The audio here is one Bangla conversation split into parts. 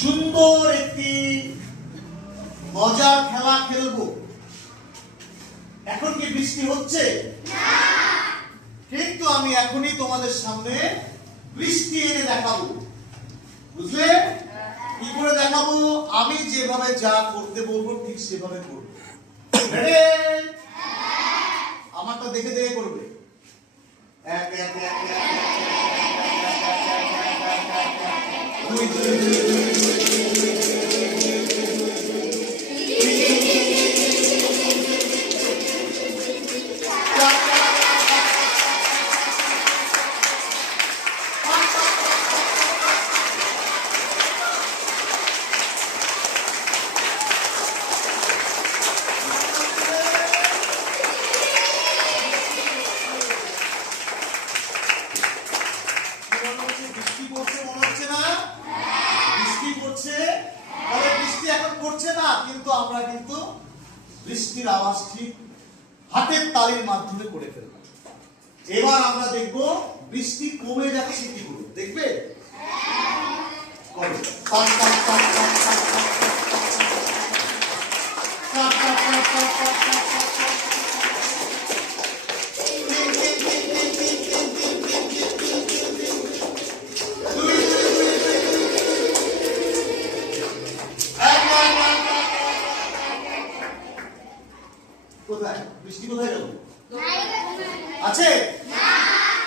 সুন্দর একটি মজার খেলা খেলবো। এখন কি বৃষ্টি হচ্ছে? কিন্তু আমি এখনই তোমাদের সামনে বৃষ্টি এনে দেখাবো। বুঝলে? কি করে দেখাবো? আমি যেভাবে যা করতে বলবো ঠিক সেভাবে করবে। আমারটা দেখে দেখে করবে। এক এক এক দুই দুই বৃষ্টি পড়ছে মনে হচ্ছে না? বৃষ্টি পড়ছে, তবে বৃষ্টি এখন পড়ছে না, কিন্তু আমরা কিন্তু বৃষ্টির আওয়াজ ঠিক হাতের তালির মাধ্যমে করে ফেললাম। এবার আমরা দেখব বৃষ্টি কমে যাচ্ছে কি করে। দেখবে? করো। পাক পাক পাক পাক পাক পাক পাক পাক পাক পাক পাক পাক। কোথায় বৃষ্টি কোথায় গেল? আছে?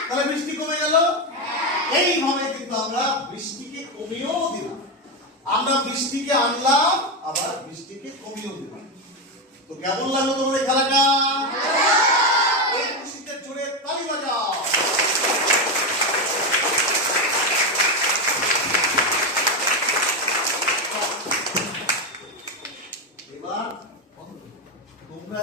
তাহলে বৃষ্টি কমে গেল। এইভাবে কিন্তু আমরা বৃষ্টিকে কমিয়েও দিলাম, আমরা বৃষ্টিকে আনলাম, আবার বৃষ্টিকে কমিয়েও দিলাম। তো কেমন লাগলো তোমাদের খেলাটা? এই খুশিতে জোরে তালি বাজাও। এবার তোমরা